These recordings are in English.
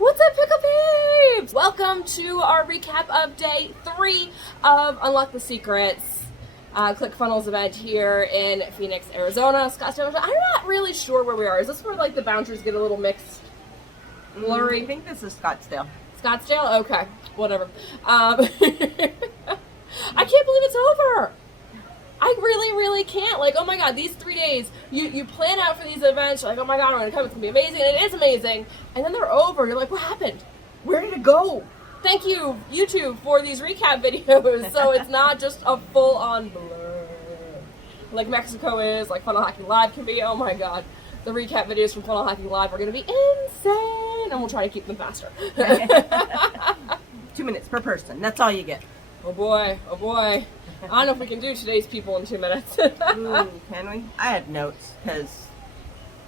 What's up, Pikul peeps? Welcome to our recap of day 3 of Unlock the Secrets ClickFunnels event here in Phoenix, Arizona. Scottsdale. I'm not really sure where we are. Is this where like the boundaries get a little mixed, blurry? I think this is Scottsdale. Scottsdale? Okay, whatever. I can't believe it's over. I really can't. Like, oh my god, these 3 days, you plan out for these events, you're like, oh my god, I'm gonna come, it's gonna be amazing, and it is amazing, and then they're over, you're like, what happened? Where did it go? Thank you, YouTube, for these recap videos, so it's not just a full-on blur. Like Mexico is, like Funnel Hacking Live can be, oh my god. The recap videos from Funnel Hacking Live are gonna be insane, and we'll try to keep them faster. 2 minutes per person, that's all you get. Oh boy, oh boy. I don't know if we can do today's people in 2 minutes. Ooh, can we? I had notes, because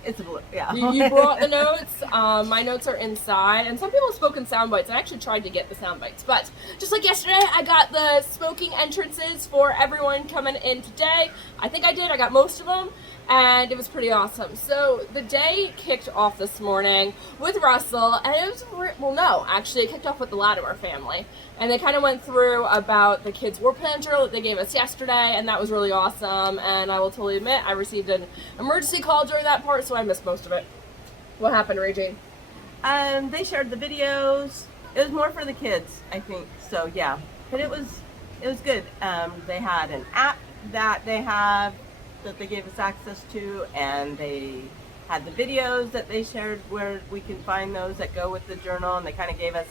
it's a blur. Yeah. You brought the notes. My notes are inside, and some people have spoken sound bites. I actually tried to get the sound bites, but just like yesterday, I got the smoking entrances for everyone coming in today. I think I did. I got most of them, and it was pretty awesome. So the day kicked off this morning with Russell, and it was, well, no, actually, it kicked off with the Latimer family. And they kind of went through about the kids' war plan journal that they gave us yesterday, and that was really awesome. And I will totally admit, I received an emergency call during that part, so I missed most of it. What happened, Raejean? They shared the videos. It was more for the kids, I think. So yeah, but it was good. They had an app that they have that they gave us access to, and they had the videos that they shared where we can find those that go with the journal, and they kind of gave us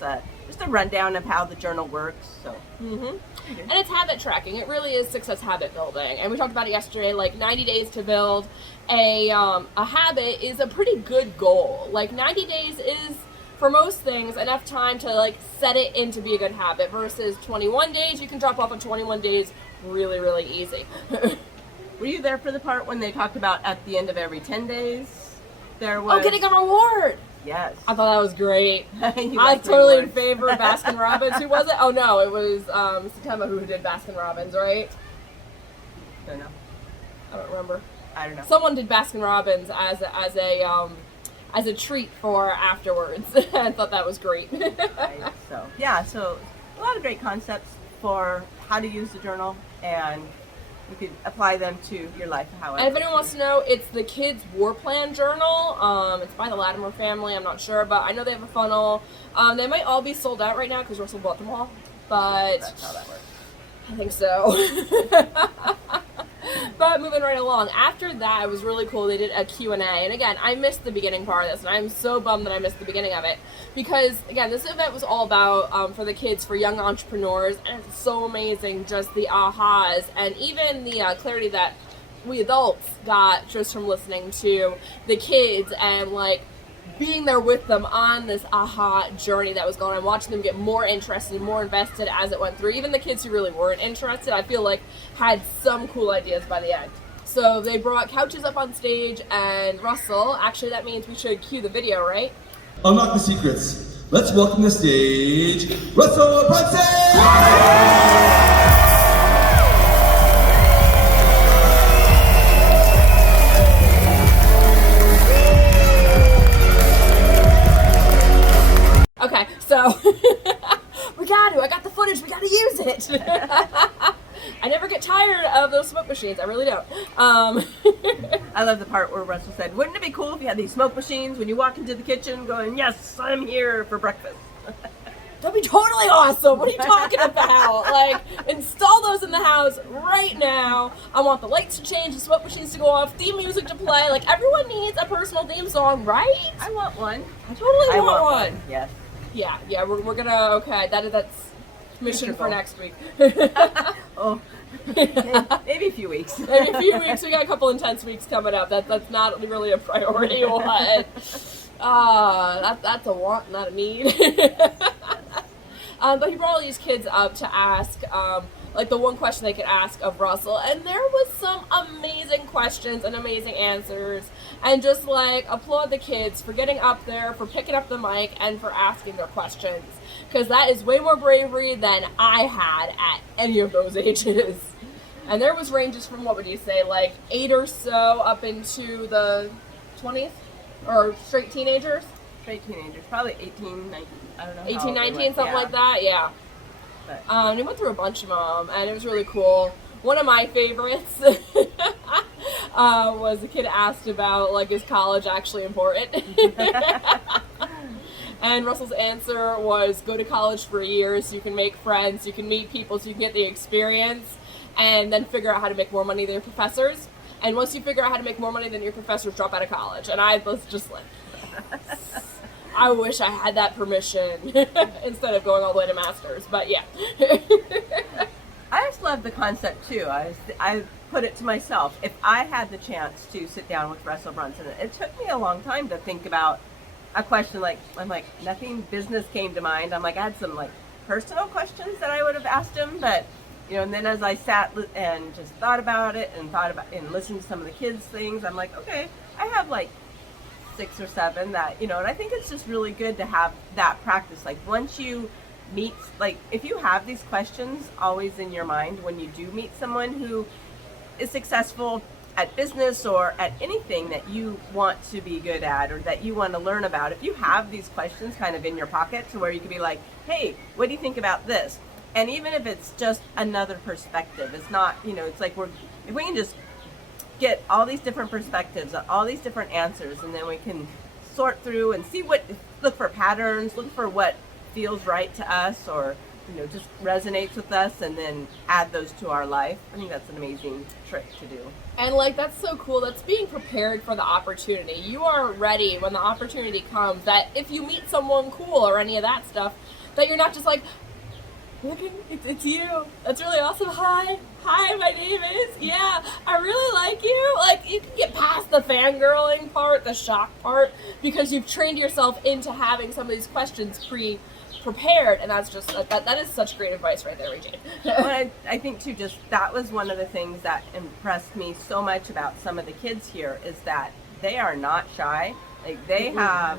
just a rundown of how the journal works. So and it's habit tracking. It really is success habit building, and we talked about it yesterday. Like 90 days to build a habit is a pretty good goal. Like 90 days is, for most things, enough time to like set it in to be a good habit, versus 21 days. You can drop off on 21 days really easy. Were you there for the part when they talked about at the end of every 10 days there was getting a reward? Yes. I thought that was great. I was totally in favor of Baskin Robbins. Who was it? Oh no, it was Setema who did Baskin Robbins, right? Don't know. I don't remember. I don't know. Someone did Baskin Robbins as a treat for afterwards. I thought that was great. Right, so yeah, so a lot of great concepts for how to use the journal, and you could apply them to your life. However, and if anyone wants to know, it's the Kids War Plan Journal. It's by the Latimer family. I'm not sure, but I know they have a funnel. They might all be sold out right now because Russell bought them all. But that's how that works. I think so. But moving right along, after that, it was really cool. They did a Q&A, and again, I missed the beginning part of this, and I'm so bummed that I missed the beginning of it, because again, this event was all about for the kids, for young entrepreneurs, and it's so amazing, just the ahas and even the clarity that we adults got just from listening to the kids and like being there with them on this aha journey that was going on, watching them get more interested and more invested as it went through. Even the kids who really weren't interested, I feel like, had some cool ideas by the end. So they brought couches up on stage, and Russell, actually that means we should cue the video, right? Unlock the secrets. Let's welcome to the stage, Russell Brunson! Okay, so I got the footage, we gotta use it. I never get tired of those smoke machines, I really don't. I love the part where Russell said, wouldn't it be cool if you had these smoke machines when you walk into the kitchen going, yes, I'm here for breakfast. That'd be totally awesome. What are you talking about? Like, install those in the house right now. I want the lights to change, the smoke machines to go off, theme music to play. Like, everyone needs a personal theme song, right? I want one. I totally want one. Yes. Yeah, we're gonna, okay, that's mission for next week. Oh, maybe a few weeks. Maybe a few weeks. We got a couple intense weeks coming up. That's not really a priority. What? That's a want, not a need. But he brought all these kids up to ask, like the one question they could ask of Russell, and there was some amazing questions and amazing answers, and just like applaud the kids for getting up there, for picking up the mic, and for asking their questions, because that is way more bravery than I had at any of those ages. And there was ranges from, what would you say, like 8 or so up into the 20s, or straight teenagers. straight teenagers, probably 18, 19, I don't know. 18, 19, something like that, yeah. But. We went through a bunch of them, and it was really cool. One of my favorites was a kid asked about, like, is college actually important? And Russell's answer was, go to college for a year so you can make friends, you can meet people, so you can get the experience, and then figure out how to make more money than your professors. And once you figure out how to make more money than your professors, drop out of college. And I was just like, I wish I had that permission instead of going all the way to master's. But yeah. I just love the concept too. I put it to myself, if I had the chance to sit down with Russell Brunson, it took me a long time to think about a question. Like, I'm like, nothing business came to mind. I'm like, I had some like personal questions that I would have asked him, but you know, and then as I sat and just thought about it and listened to some of the kids' things, I'm like, okay, I have like 6 or 7 that, you know, and I think it's just really good to have that practice. Like, once you meet, like, if you have these questions always in your mind when you do meet someone who is successful at business or at anything that you want to be good at or that you want to learn about, if you have these questions kind of in your pocket to where you can be like, hey, what do you think about this? And even if it's just another perspective, it's not, you know, it's like if we can just get all these different perspectives, all these different answers, and then we can sort through and see look for patterns, look for what feels right to us or, you know, just resonates with us, and then add those to our life. I think that's an amazing trick to do. And like, that's so cool. That's being prepared for the opportunity. You are ready when the opportunity comes, that if you meet someone cool or any of that stuff, that you're not just like, looking, it's you. That's really awesome. Hi, my name is, yeah, I really like you. Like, you can get past the fangirling part, the shock part, because you've trained yourself into having some of these questions prepared, and that's just, that is such great advice right there, Raejean. Well, I think too, just that was one of the things that impressed me so much about some of the kids here, is that they are not shy. Like, they have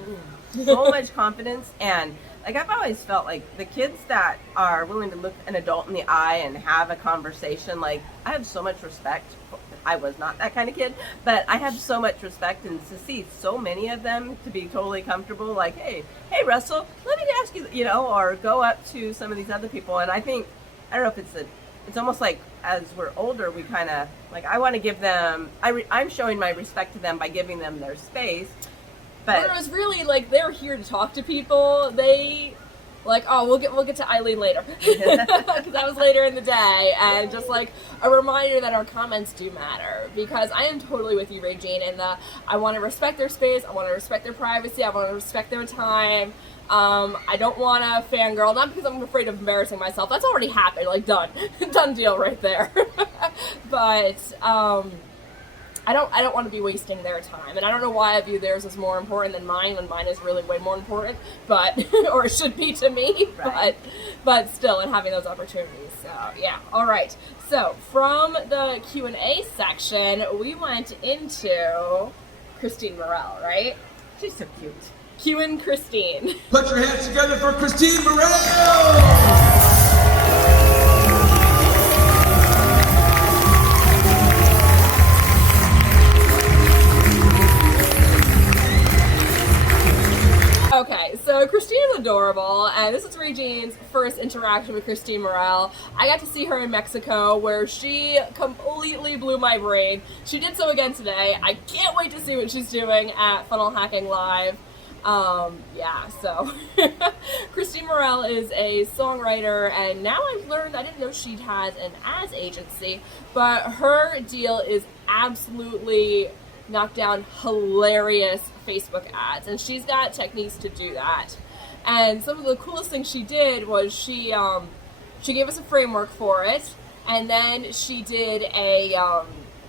so much confidence, and like, I've always felt like the kids that are willing to look an adult in the eye and have a conversation, like, I have so much respect. I was not that kind of kid, but I have so much respect, and to see so many of them to be totally comfortable, like, hey Russell, let me ask you, you know, or go up to some of these other people. And I think, I don't know if it's almost like as we're older, we kind of, like, I want to give them, I'm showing my respect to them by giving them their space. But it was really like, they're here to talk to people. They like, oh, we'll get to Eileen later, because that was later in the day, and just like a reminder that our comments do matter, because I am totally with you, Raejean, in the, I want to respect their space, I want to respect their privacy, I want to respect their time. I don't want to fangirl, not because I'm afraid of embarrassing myself. That's already happened, like, done deal right there. But I don't want to be wasting their time, and I don't know why I view theirs as more important than mine, when mine is really way more important, but or it should be to me, right. but still, in having those opportunities. So yeah, all right. So from the Q&A section, we went into Kristine Mirelle, right? She's so cute. Q and Kristine. Put your hands together for Kristine Mirelle! Okay, so Kristine is adorable, and this is Raejean's first interaction with Kristine Mirelle. I got to see her in Mexico, where she completely blew my brain. She did so again today. I can't wait to see what she's doing at Funnel Hacking Live. Yeah, so Kristine Mirelle is a songwriter, and now I've learned, I didn't know she has an ads agency, but her deal is absolutely knockdown, hilarious Facebook ads, and she's got techniques to do that. And some of the coolest things she did was she gave us a framework for it, and then she did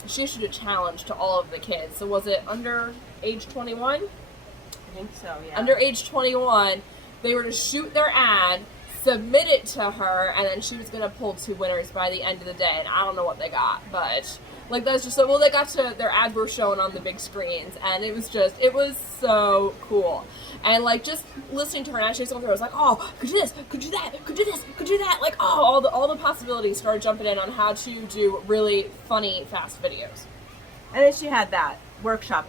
she issued a challenge to all of the kids. So was it under age 21? I think so, yeah. Under age 21, they were to shoot their ad, submit it to her, and then she was going to pull 2 winners by the end of the day. And I don't know what they got, but like, that's just so, well, they got to, their ads were shown on the big screens, and it was so cool. And like, just listening to her and actually going through, I was like, oh, could do this, could do that, could do this, could do that. Like, oh, all the possibilities started jumping in on how to do really funny, fast videos. And then she had that workshop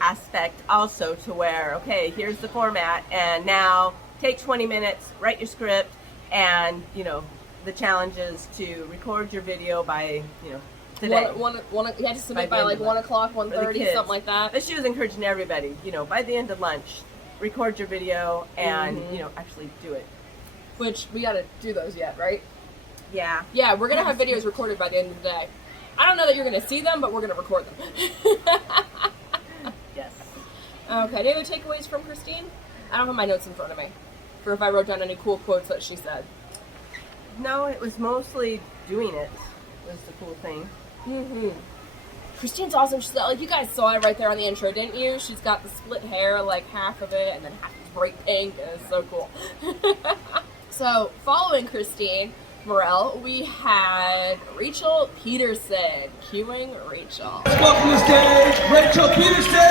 aspect also to where, okay, here's the format, and now take 20 minutes, write your script, and, you know, the challenge is to record your video by, you know, today. You had to submit by like 1 o'clock, 1:30, something like that. But she was encouraging everybody, you know, by the end of lunch, record your video and, you know, actually do it. Which, we gotta do those yet, right? Yeah. Yeah, we're gonna have videos recorded by the end of the day. I don't know that you're gonna see them, but we're gonna record them. Yes. Okay, any other takeaways from Kristine? I don't have my notes in front of me for if I wrote down any cool quotes that she said. No, it was mostly doing it was the cool thing. Kristine's awesome. She's like, you guys saw it right there on the intro, didn't you? She's got the split hair, like half of it, and then half is bright pink, and it's so cool. So, following Kristine Mirelle, we had Raejean Pederson, cueing Rachel. Let's welcome to the stage, Raejean Pederson!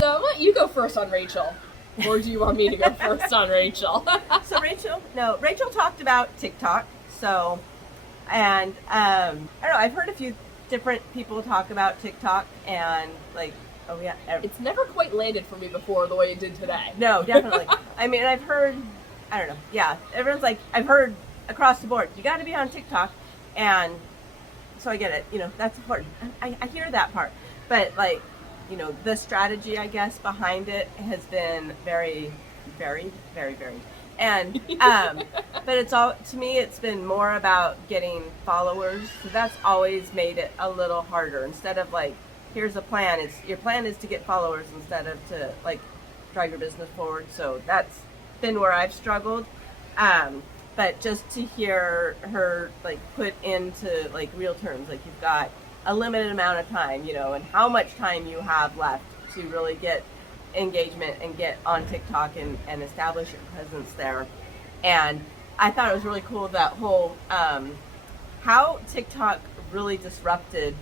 So, I'll let you go first on Rachel. Or do you want me to go first on Rachel? So Rachel talked about TikTok. So, and I don't know, I've heard a few different people talk about TikTok and like, oh yeah. It's never quite landed for me before the way it did today. No, definitely. I mean, I've heard, I don't know, yeah. Everyone's like, I've heard across the board, you got to be on TikTok. And so I get it, you know, that's important. I hear that part. But like, you know, the strategy, I guess, behind it has been very, very, very, very. And, but it's all, to me, it's been more about getting followers. So that's always made it a little harder. Instead of like, here's a plan, your plan is to get followers instead of to like drive your business forward. So that's been where I've struggled. But just to hear her like put into like real terms, like you've got a limited amount of time, you know, and how much time you have left to really get engagement and get on TikTok and establish your presence there. And I thought it was really cool that whole how TikTok really disrupted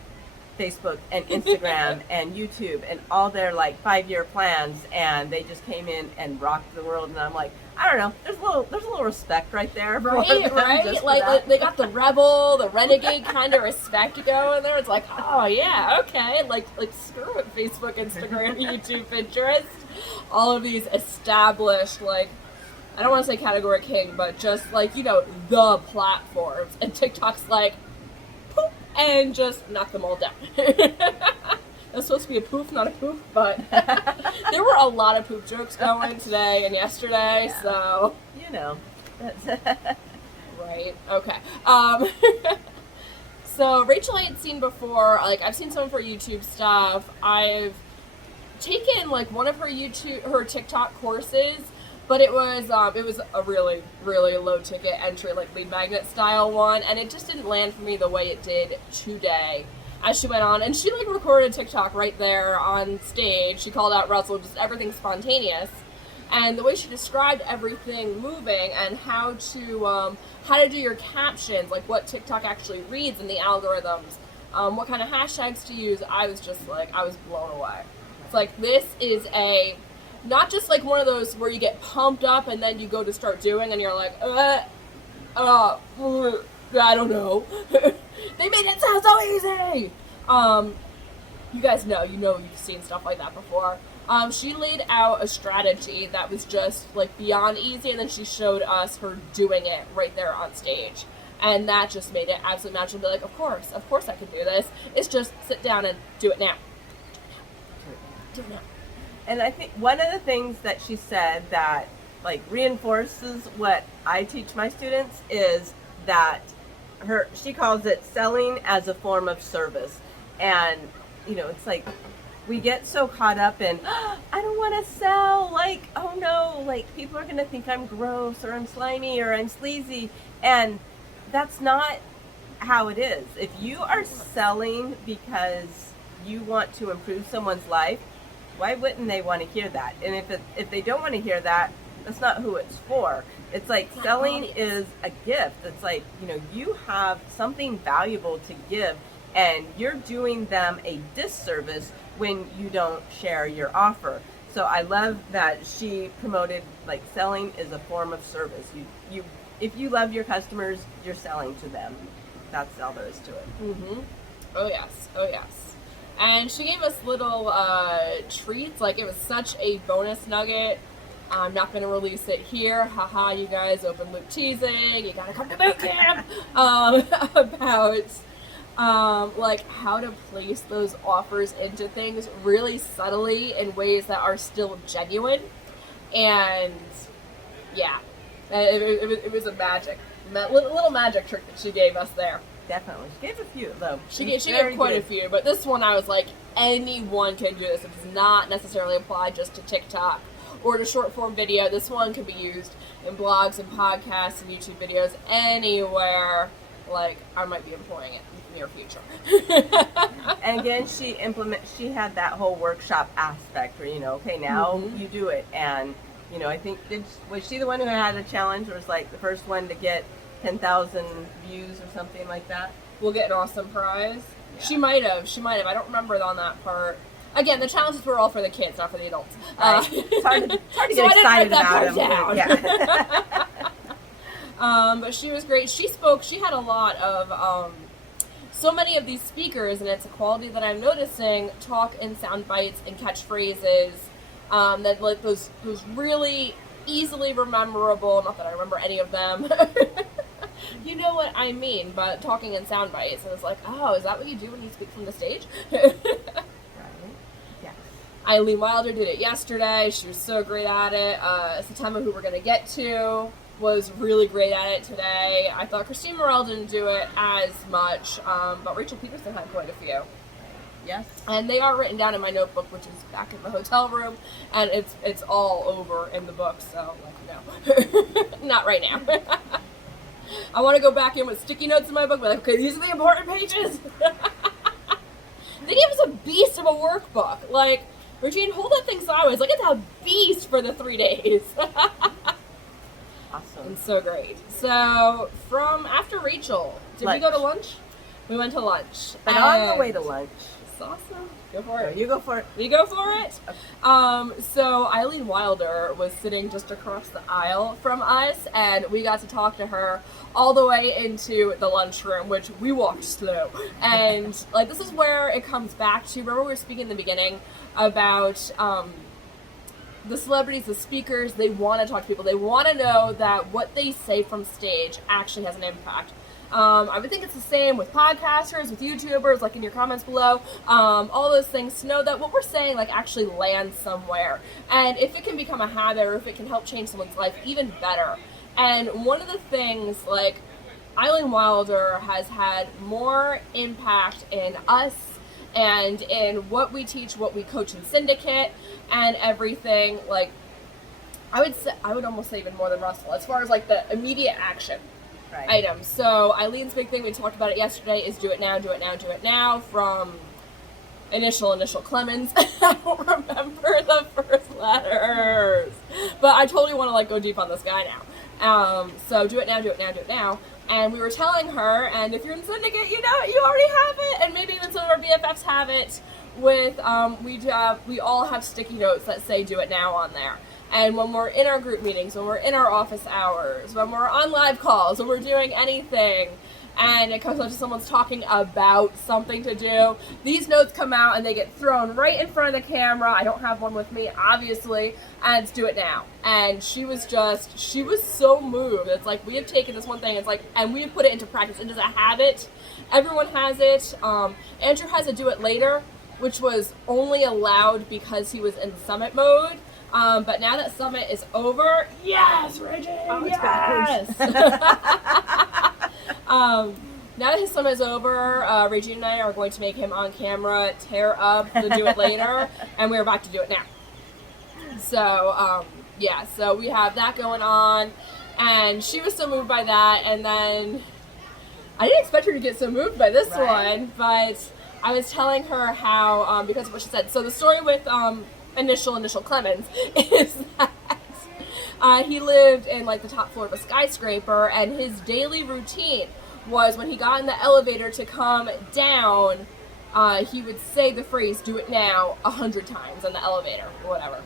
Facebook and Instagram and YouTube and all their like 5-year plans, and they just came in and rocked the world. And I'm like, I don't know, there's a little respect right there, right? Like they got the rebel, the renegade kind of respect going there. It's like, oh yeah, okay, like screw it, Facebook, Instagram, YouTube, Pinterest, all of these established, like, I don't want to say category king, but just like, you know, the platforms. And TikTok's like, poop, and just knock them all down. That's supposed to be a poof, not a poof, but there were a lot of poop jokes going today and yesterday, yeah. So. You know. Right, okay. So Rachel I had seen before, like I've seen some of her YouTube stuff. I've taken like one of her TikTok courses, but it was a really, really low ticket entry, like lead magnet style one, and it just didn't land for me the way it did today. As she went on, and she like recorded TikTok right there on stage. She called out Russell, just everything spontaneous, and the way she described everything moving and how to do your captions, like what TikTok actually reads in the algorithms, what kind of hashtags to use. I was just like, I was blown away. It's like, this is not just like one of those where you get pumped up and then you go to start doing and you're like, I don't know. They made it sound so easy. You guys know, you've seen stuff like that before. She laid out a strategy that was just like beyond easy, and then she showed us her doing it right there on stage. And that just made it absolutely natural to be like, of course I can do this. It's just sit down and do it now. Do it now. And I think one of the things that she said that like reinforces what I teach my students is that she calls it selling as a form of service. And you know, it's like we get so caught up in, oh, I don't want to sell, like, oh no, like people are going to think I'm gross or I'm slimy or I'm sleazy. And that's not how it is. If you are selling because you want to improve someone's life, why wouldn't they want to hear that? And if they don't want to hear that, that's not who it's for. It's like selling is a gift. It's like, you know, you have something valuable to give, and you're doing them a disservice when you don't share your offer. So I love that she promoted like selling is a form of service. You if you love your customers, you're selling to them. That's all there is to it. Mm-hmm. Oh yes, oh yes. And she gave us little treats. Like, it was such a bonus nugget. I'm not going to release it here. Haha, you guys, open loop teasing. You got to come to boot camp. About like how to place those offers into things really subtly in ways that are still genuine. And yeah, it was a little magic trick that she gave us there. Definitely. She gave a few, though. She gave quite a few, but this one I was like, anyone can do this. It does not necessarily apply just to TikTok or to short form video. This one can be used in blogs and podcasts and YouTube videos, anywhere. Like, I might be employing it in the near future. And again, she had that whole workshop aspect where, okay, now you do it. And, I think, was she the one who had a challenge, or was like the first one to get 10,000 views or something like that? We'll get an awesome prize. Yeah. She might have. I don't remember on that part. Again, the challenges were all for the kids, not for the adults. Right. It's hard to get excited about them. Yeah. But she was great. She spoke. She had a lot of so many of these speakers, and it's a quality that I'm noticing, talk in sound bites and catchphrases that like those really easily rememberable. Not that I remember any of them. You know what I mean, but talking in sound bites, and it's like, oh, is that what you do when you speak from the stage? Right. Yeah. Eileen Wilder did it yesterday. She was so great at it. Setema, who we're going to get to, was really great at it today. I thought Kristine Mirelle didn't do it as much, but Raejean Pederson had quite a few. Yes. And they are written down in my notebook, which is back in the hotel room, and it's all over in the book, so no. Not right now. I want to go back in with sticky notes in my book, but like, okay, these are the important pages. They gave us a beast of a workbook. Like, Raejean, hold that thing sideways. Look at that beast for the 3 days. Awesome. And so great. So, from after Rachel, did we go to lunch? We went to lunch. But on the way to lunch. It's awesome. Go for it. You go for it. You go for it? Okay. So Eileen Wilder was sitting just across the aisle from us, and we got to talk to her all the way into the lunchroom, which we walked slow. And like, this is where it comes back to, remember we were speaking in the beginning about the celebrities, the speakers, they want to talk to people. They want to know that what they say from stage actually has an impact. I would think it's the same with podcasters, with YouTubers, like in your comments below, all those things, to know that what we're saying like actually lands somewhere. And if it can become a habit, or if it can help change someone's life, even better. And one of the things, like, Eileen Wilder has had more impact in us and in what we teach, what we coach in Syndicate, and everything. Like, I would almost say even more than Russell, as far as like the immediate action. Right. Items. So Eileen's big thing, we talked about it yesterday, is do it now, do it now, do it now, from initial Clemens. I don't remember the first letters, but I totally want to like go deep on this guy now. So do it now, do it now, do it now. And we were telling her, and if you're in Syndicate, you know it, you already have it, and maybe even some of our BFFs have it, with, we all have sticky notes that say do it now on there. And when we're in our group meetings, when we're in our office hours, when we're on live calls, when we're doing anything, and it comes up to someone's talking about something to do, these notes come out and they get thrown right in front of the camera. I don't have one with me, obviously, and it's do it now. And she was so moved. It's like, we have taken this one thing, it's like, and we have put it into practice. It is a habit. Everyone has it. Andrew has a do it later, which was only allowed because he was in summit mode. But now that summit is over, yes, Raejean, oh, yes. Now that his summit is over, Raejean and I are going to make him on camera tear up the do it later, and we're about to do it now. So, yeah, so we have that going on, and she was so moved by that, and then I didn't expect her to get so moved by this one, but I was telling her how, because of what she said. So the story with initial Clemens is that he lived in like the top floor of a skyscraper, and his daily routine was when he got in the elevator to come down, he would say the phrase "do it now" 100 times in the elevator or whatever.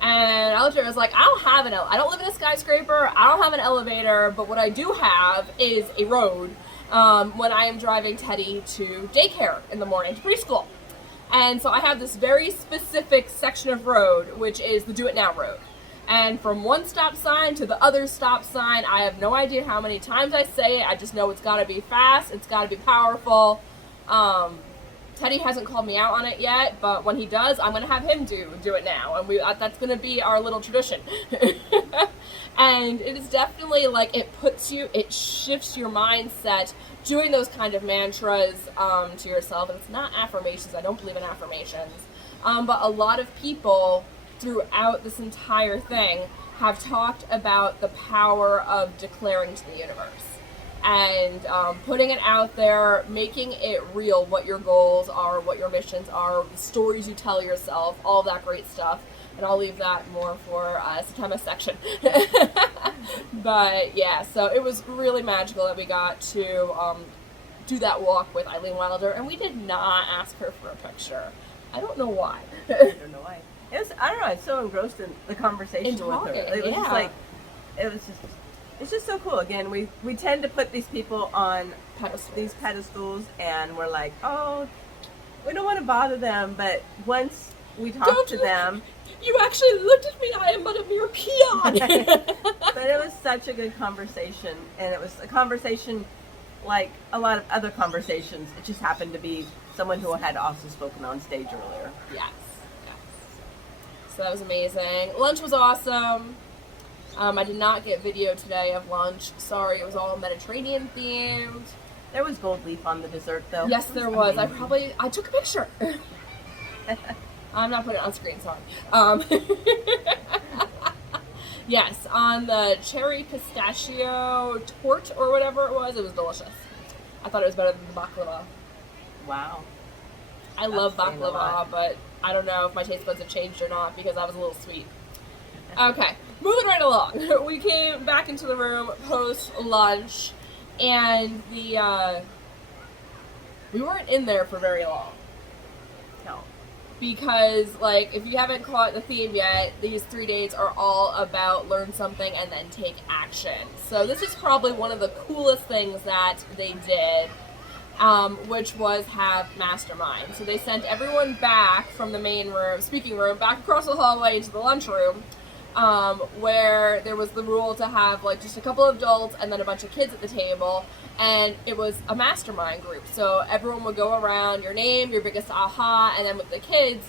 And I looked at her, I was like, I don't live in a skyscraper, I don't have an elevator, but what I do have is a road when I am driving Teddy to daycare in the morning, to preschool. And so I have this very specific section of road, which is the Do It Now road. And from one stop sign to the other stop sign, I have no idea how many times I say it. I just know it's got to be fast. It's got to be powerful. Teddy hasn't called me out on it yet, but when he does, I'm going to have him do it now. And that's going to be our little tradition. And it is definitely like it shifts your mindset doing those kind of mantras to yourself. And it's not affirmations. I don't believe in affirmations. But a lot of people throughout this entire thing have talked about the power of declaring to the universe and putting it out there, making it real, what your goals are, what your missions are, the stories you tell yourself, all that great stuff. And I'll leave that more for Setema's section. But yeah, so it was really magical that we got to do that walk with Eileen Wilder, and we did not ask her for a picture. I don't know why. I don't know why. I don't know, I was so engrossed in the conversation with her. It was just like, it's just so cool. Again, we tend to put these people on these pedestals, and we're like, oh, we don't want to bother them, but once we talk to them... You actually looked at me, I am but a mere peon! But it was such a good conversation, and it was a conversation like a lot of other conversations. It just happened to be someone who had also spoken on stage earlier. Yes. So that was amazing. Lunch was awesome. I did not get video today of lunch. Sorry, it was all Mediterranean themed. There was gold leaf on the dessert, though. Yes, there was. I took a picture. I'm not putting it on screen, sorry. Yes, on the cherry pistachio torte or whatever it was delicious. I thought it was better than the baklava. Wow. I love baklava, but I don't know if my taste buds have changed or not because I was a little sweet. Okay, moving right along. We came back into the room post-lunch, and we weren't in there for very long. No. Because, like, if you haven't caught the theme yet, these 3 days are all about learn something and then take action. So this is probably one of the coolest things that they did, which was have Masterminds. So they sent everyone back from the main room, speaking room, back across the hallway to the lunchroom, where there was the rule to have, like, just a couple of adults and then a bunch of kids at the table. And it was a mastermind group. So everyone would go around, your name, your biggest aha, and then with the kids,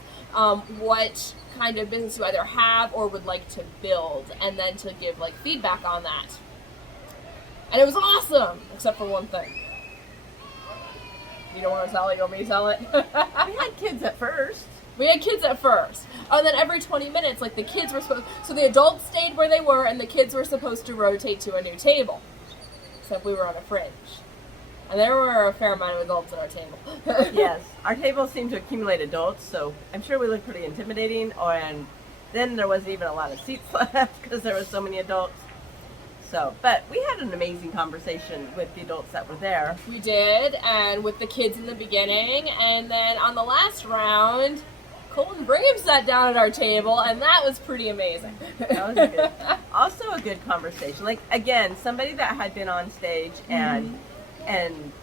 what kind of business you either have or would like to build, and then to give, like, feedback on that. And it was awesome, except for one thing. You don't want to tell it? You want me to tell it? We had kids at first. And then every 20 minutes, like, the kids were supposed... So the adults stayed where they were, and the kids were supposed to rotate to a new table. Except we were on a fringe. And there were a fair amount of adults at our table. Yes. Our table seemed to accumulate adults, so I'm sure we looked pretty intimidating. And then there wasn't even a lot of seats left because there were so many adults. So, but we had an amazing conversation with the adults that were there. We did, and with the kids in the beginning. And then on the last round, Cole and Brigham sat down at our table, and that was pretty amazing. That was also a good conversation. Like, again, somebody that had been on stage, and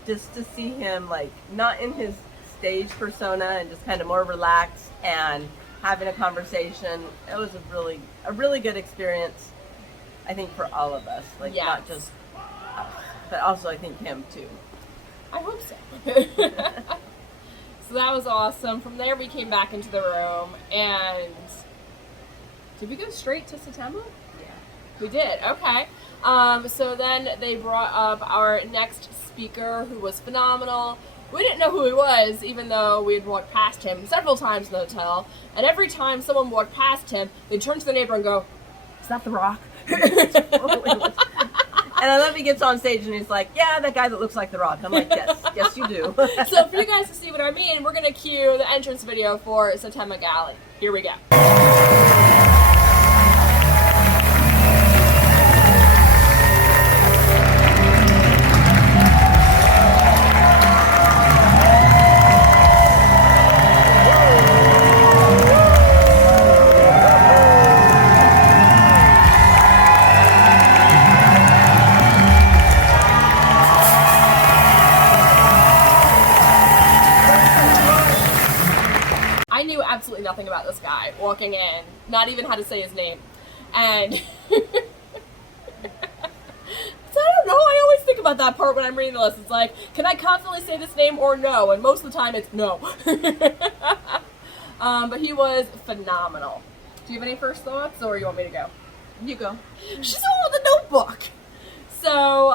just to see him, like, not in his stage persona and just kind of more relaxed and having a conversation. It was a really good experience, I think, for all of us. Like, yes. Not just us, but also I think him too. I hope so. So that was awesome. From there, we came back into the room, and did we go straight to Setema? Yeah. We did, okay. So then they brought up our next speaker, who was phenomenal. We didn't know who he was, even though we had walked past him several times in the hotel, and every time someone walked past him, they'd turn to the neighbor and go, "Is that The Rock?" And I love he gets on stage and he's like, "Yeah, that guy that looks like The Rock." I'm like, yes you do. So for you guys to see what I mean, we're going to cue the entrance video for Setema Gali. Here we go. I knew absolutely nothing about this guy walking in, not even how to say his name. And so I don't know, I always think about that part when I'm reading the list. It's like, can I confidently say this name or no? And most of the time it's no. But he was phenomenal. Do you have any first thoughts, or you want me to go? You go. She's the one with the notebook. So,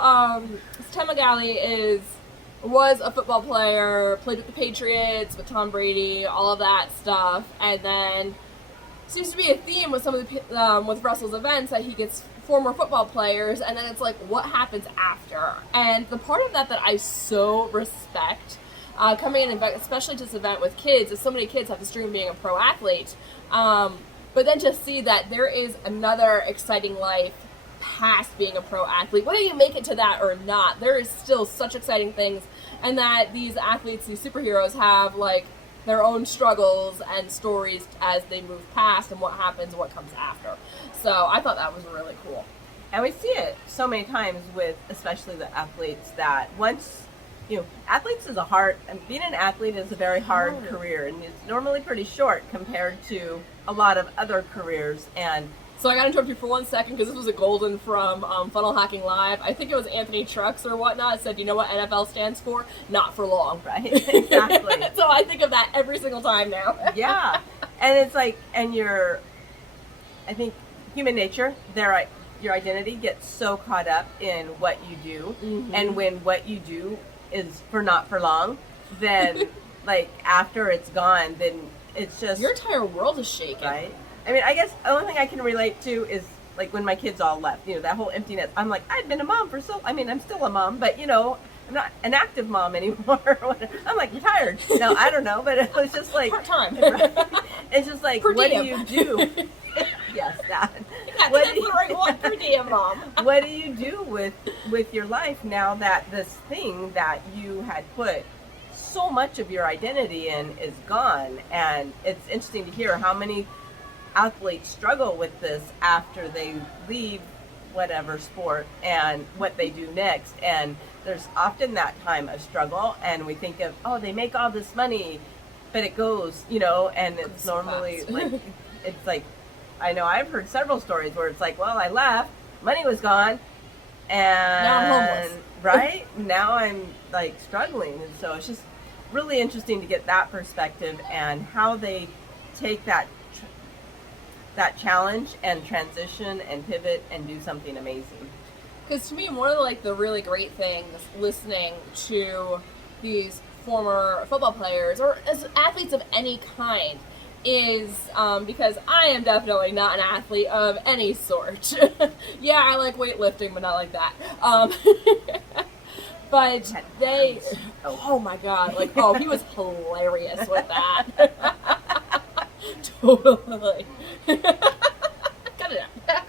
Setema Gali was a football player, played with the Patriots, with Tom Brady, all of that stuff, and then seems to be a theme with some of the with Russell's events that he gets former football players, and then it's like, what happens after? And the part of that I so respect, coming in, especially to this event with kids, is so many kids have this dream of being a pro athlete, but then to see that there is another exciting life past being a pro athlete, whether you make it to that or not, there is still such exciting things, and that these athletes, these superheroes, have like their own struggles and stories as they move past and what happens and what comes after. So I thought that was really cool. And we see it so many times with especially the athletes that once, athletes is being an athlete is a very hard career, and it's normally pretty short compared to a lot of other careers. And so I got to interrupt you for 1 second because this was a golden from Funnel Hacking Live. I think it was Anthony Trucks or whatnot said, you know what NFL stands for? Not for long. Right, exactly. So I think of that every single time now. Yeah. And it's like, I think human nature, your identity gets so caught up in what you do. Mm-hmm. And when what you do is not for long, then like after it's gone, then it's just... Your entire world is shaken. Right? I mean, I guess the only thing I can relate to is like when my kids all left, that whole emptiness. I'm like, I've been a mom I'm still a mom, but I'm not an active mom anymore. I'm like retired. No, I don't know, but it was just like part-time. Right? It's just like, per what diem. do you do? Yes, that. Yeah, what that's the right one, per diem mom. What do you do with your life now that this thing that you had put so much of your identity in is gone? And it's interesting to hear how many athletes struggle with this after they leave whatever sport and what they do next. And there's often that time of struggle, and we think of, they make all this money, but it goes, and it's normally like, it's like, I know I've heard several stories where it's like, well, I left, money was gone, and now I'm homeless. Right? Now I'm like struggling. And so it's just really interesting to get that perspective and how they take that challenge and transition and pivot and do something amazing. Because to me, one of the really great things listening to these former football players or as athletes of any kind is because I am definitely not an athlete of any sort. Yeah, I like weightlifting, but not like that. But they, oh my god, he was hilarious with that. Totally. Cut it out.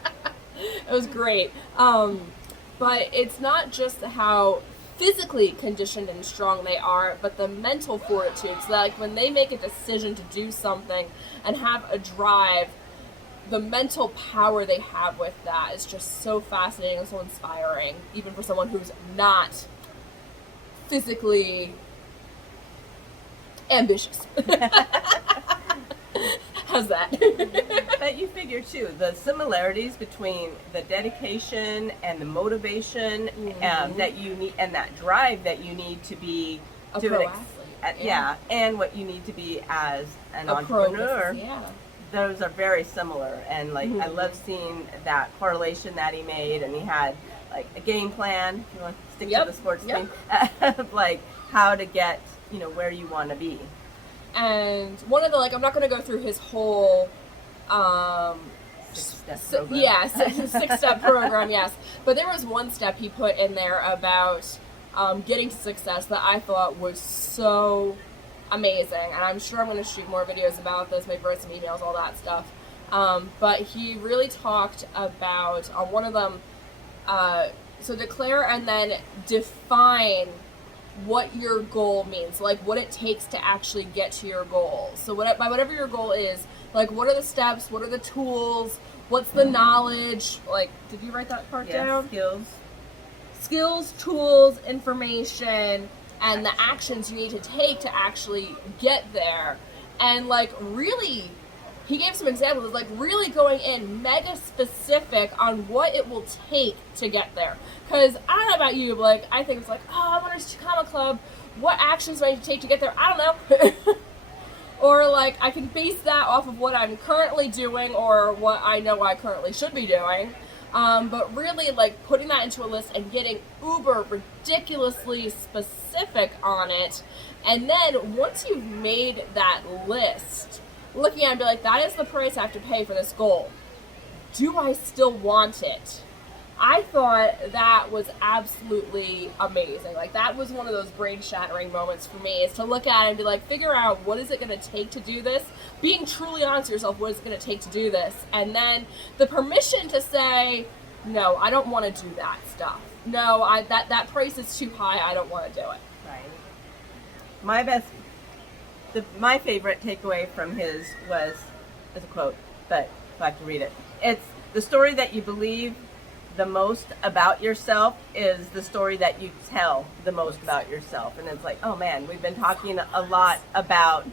It was great. But it's not just how physically conditioned and strong they are, but the mental fortitude. So that when they make a decision to do something and have a drive, the mental power they have with that is just so fascinating and so inspiring, even for someone who's not physically ambitious. How's that? But you figure too, the similarities between the dedication and the motivation that you need, and that drive that you need to be a pro athlete. And what you need to be as an entrepreneur. Those are very similar, and I love seeing that correlation that he made, and he had like a game plan. If you want to stick to the sports thing, of like how to get where you want to be. And one of the I'm not going to go through his whole six-step program. Six-step program, yes. But there was one step he put in there about getting to success that I thought was so amazing. And I'm sure I'm going to shoot more videos about this, maybe write some emails, all that stuff. But he really talked about, on one of them, so declare and then define what your goal means, what it takes to actually get to your goal. So by whatever your goal is, what are the steps, what are the tools, what's the knowledge, did you write that part down? Skills, tools, information, and the actions you need to take to actually get there. and like really, he gave some examples of like really going in mega specific on what it will take to get there. Because I don't know about you, but like I think it's like, oh, I want to Chicano Club. What actions do I need to take to get there? I don't know. Or like I can base that off of what I'm currently doing or what I know I currently should be doing. But really like putting that into a list and getting uber ridiculously specific on it. And then once you've made that list, looking at it and be like, that is the price I have to pay for this goal. Do I still want it? I thought that was absolutely amazing. Like that was one of those brain shattering moments for me, is to look at it and be like, figure out what is it going to take to do this, being truly honest with yourself, what is it going to take to do this, and then the permission to say, no, I don't want to do that stuff. No, that price is too high, I don't want to do it. Right. My favorite takeaway from his was a quote, but if I have to read it. It's the story that you believe the most about yourself is the story that you tell the most about yourself. And it's like, oh man, we've been talking a lot about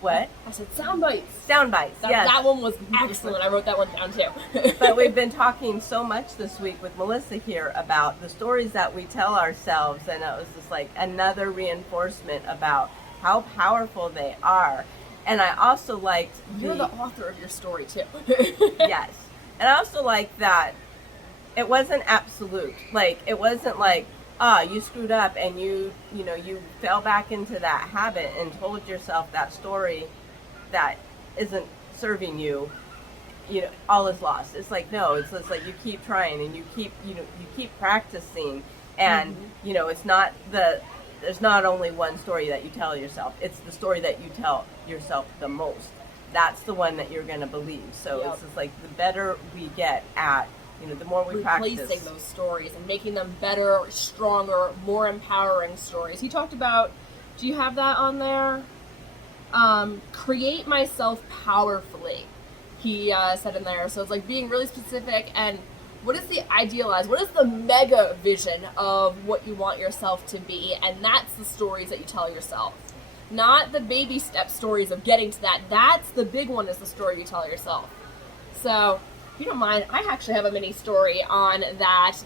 what? I said sound bites. Sound bites, yes. That one was excellent. I wrote that one down too. But we've been talking so much this week with Melissa here about the stories that we tell ourselves, and it was just like another reinforcement about how powerful they are. And I also liked You're the author of your story too. Yes. And I also like that it wasn't absolute. Like, it wasn't like, you screwed up and you fell back into that habit and told yourself that story that isn't serving you, all is lost. It's like, no, it's just like you keep trying and you keep practicing, and it's not there's not only one story that you tell yourself, it's the story that you tell yourself the most. That's the one that you're going to believe. So It's just like the better we get at, the more we replacing practice. those stories and making them better, stronger, more empowering stories. He talked about, do you have that on there? Create myself powerfully, he said in there. So it's like being really specific, and what is the idealized, what is the mega vision of what you want yourself to be? And that's the stories that you tell yourself. Not the baby step stories of getting to that. That's the big one, is the story you tell yourself. So if you don't mind, I actually have a mini story on that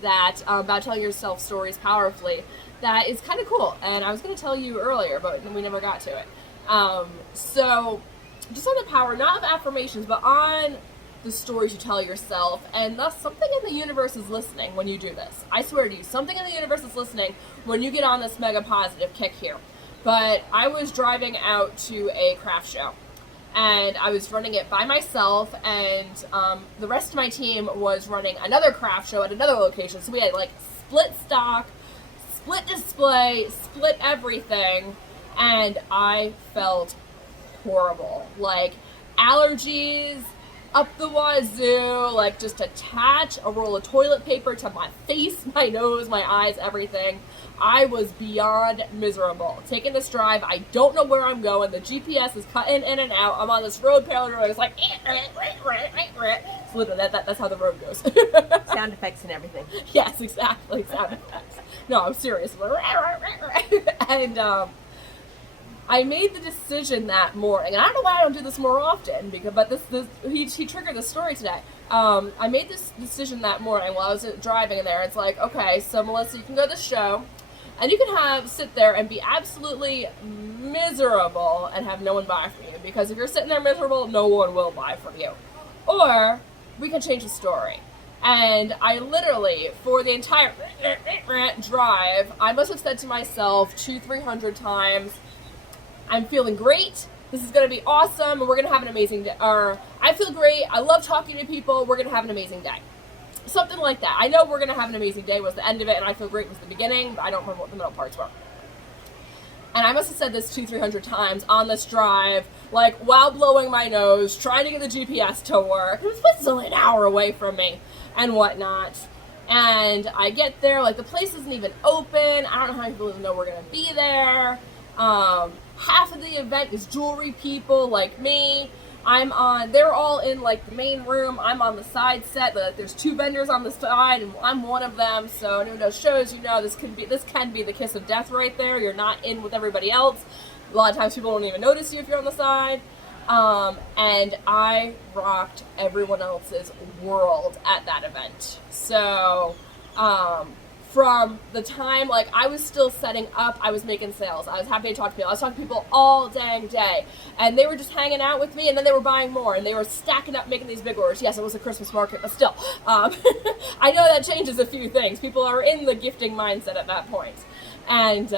about telling yourself stories powerfully that is kind of cool. And I was going to tell you earlier, but we never got to it. So just on the power, not of affirmations, but on the stories you tell yourself, and thus something in the universe is listening when you do this. I swear to you, something in the universe is listening when you get on this mega positive kick here. But I was driving out to a craft show, and I was running it by myself, and the rest of my team was running another craft show at another location. So we had like split stock, split display, split everything, and I felt horrible. Like allergies up the wazoo, like just attach a roll of toilet paper to my face, my nose, my eyes, everything. I was beyond miserable. Taking this drive, I don't know where I'm going. The GPS is cutting in and out. I'm on this road, parallel road. It's like, it's literally, that's how the road goes. Sound effects and everything. Yes, exactly, sound effects. No, I'm serious. And I made the decision that morning, and I don't know why I don't do this more often, but he triggered the story today. I made this decision that morning while I was driving in there. It's like, okay, so Melissa, you can go to the show, and you can sit there and be absolutely miserable and have no one buy from you, because if you're sitting there miserable, no one will buy from you. Or we can change the story. And I literally, for the entire drive, I must have said to myself 200-300 times, I'm feeling great, this is going to be awesome, and we're going to have an amazing day. Or, I feel great, I love talking to people, we're going to have an amazing day. Something like that. I know we're going to have an amazing day was the end of it, and I feel great was the beginning, but I don't remember what the middle parts were. And I must have said this 200-300 times on this drive, like while blowing my nose, trying to get the GPS to work. It was only an hour away from me and whatnot. And I get there, like the place isn't even open. I don't know how many people even know we're going to be there. Half of the event is jewelry people like me. They're all in like the main room. I'm on the side set. There's two vendors on the side, and I'm one of them. So anyone who does shows, this can be the kiss of death right there. You're not in with everybody else. A lot of times people don't even notice you if you're on the side. And I rocked everyone else's world at that event. So, from the time, like, I was still setting up, I was making sales. I was happy to talk to people. I was talking to people all dang day. And they were just hanging out with me, and then they were buying more, and they were stacking up, making these big orders. Yes, it was a Christmas market, but still. I know that changes a few things. People are in the gifting mindset at that point. And,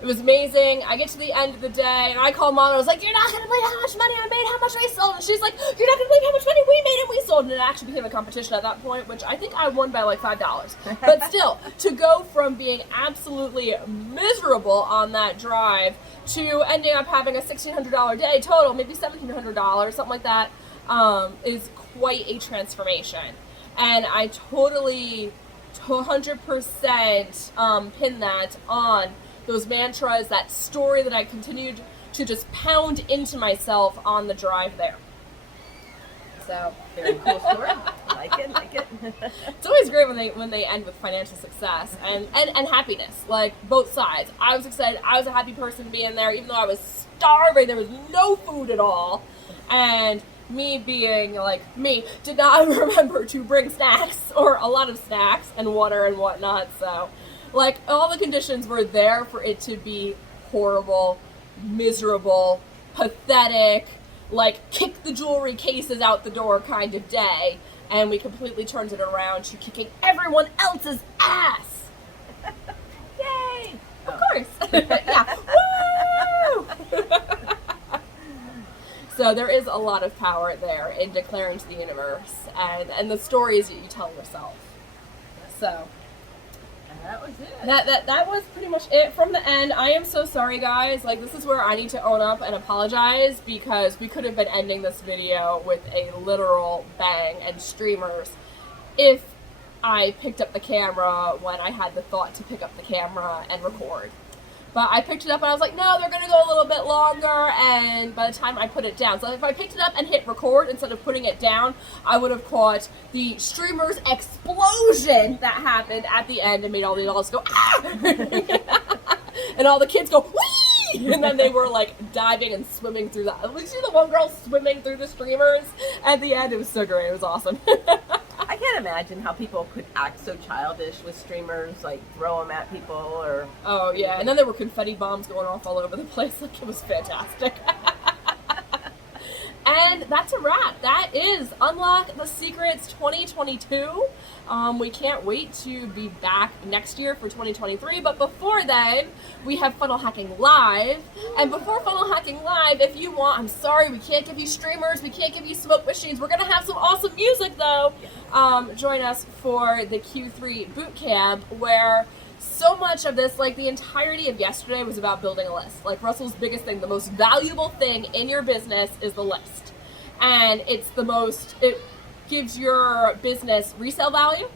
it was amazing. I get to the end of the day, and I called Mom, and I was like, you're not going to believe how much money I made, how much I sold. And she's like, you're not going to believe how much money we made and we sold. And it actually became a competition at that point, which I think I won by like $5. But still, to go from being absolutely miserable on that drive to ending up having a $1,600 day total, maybe $1,700, something like that, is quite a transformation. And I totally, 100% pin that on those mantras, that story that I continued to just pound into myself on the drive there. So Very cool story. Like it. it's always great when they end with financial success and happiness, like both sides. I was excited. I was a happy person being there, even though I was starving. There was no food at all, and me being like me did not remember to bring snacks or a lot of snacks and water and whatnot. So, like, all the conditions were there for it to be horrible, miserable, pathetic, like, kick the jewelry cases out the door kind of day, and we completely turned it around to kicking everyone else's ass. Yay! Of course. Yeah. Woo! So there is a lot of power there in declaring to the universe and the stories that you tell yourself. So That was it. that was pretty much it from the end. I am so sorry, guys. Like, this is where I need to own up and apologize, because we could have been ending this video with a literal bang and streamers if I picked up the camera when I had the thought to pick up the camera and record. But I picked it up and I was like, no, they're going to go a little bit longer, and by the time I put it down. So if I picked it up and hit record instead of putting it down, I would have caught the streamer's explosion that happened at the end and made all the adults go, ah! And all the kids go, whee! And then they were like diving and swimming through that. We see the one girl swimming through the streamers at the end. It was so great. It was awesome. I can't imagine how people could act so childish with streamers, like throw them at people or... Oh, yeah. And then there were confetti bombs going off all over the place. Like, it was fantastic. And that's a wrap. That is Unlock the Secrets 2022. We can't wait to be back next year for 2023. But before then, we have Funnel Hacking Live. And before Funnel Hacking Live, if you want, I'm sorry, we can't give you streamers, we can't give you smoke machines. We're going to have some awesome music, though. Join us for the Q3 boot camp, where so much of this, like the entirety of yesterday, was about building a list. Like, Russell's biggest thing, the most valuable thing in your business is the list. And it's the most, it gives your business resale value,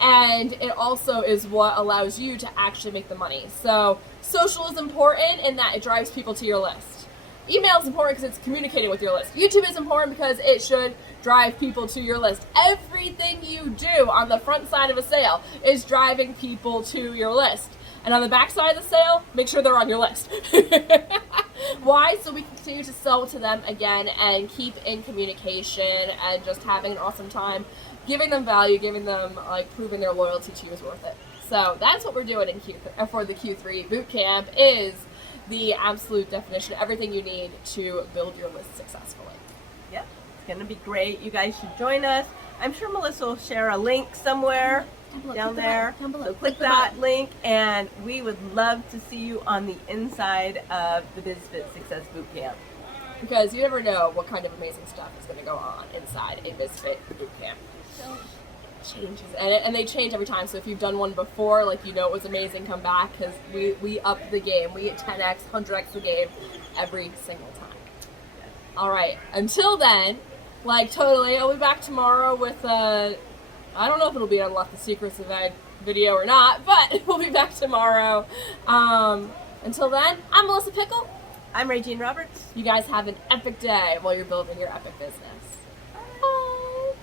and it also is what allows you to actually make the money. So social is important in that it drives people to your list. Email is important because it's communicating with your list. YouTube is important because it should drive people to your list. Everything you do on the front side of a sale is driving people to your list. And on the back side of the sale, make sure they're on your list. Why? So we can continue to sell to them again and keep in communication and just having an awesome time, giving them value, giving them, like, proving their loyalty to you is worth it. So that's what we're doing in for the Q3 boot camp, is the absolute definition of everything you need to build your list successfully. Yep, it's going to be great. You guys should join us. I'm sure Melissa will share a link somewhere down there. So click that link, and we would love to see you on the inside of the BizFit Success Bootcamp. Because you never know what kind of amazing stuff is going to go on inside a BizFit bootcamp. So changes, and they change every time. So if you've done one before, like, you know it was amazing, come back, because we up the game. We get 10x, 100x the game every single time. All right. Until then, like, totally, I'll be back tomorrow with I don't know if it'll be an Unlock the Secrets event video or not, but we'll be back tomorrow. Until then, I'm Melissa Pikul. I'm Raejean Roberts. You guys have an epic day while you're building your epic business.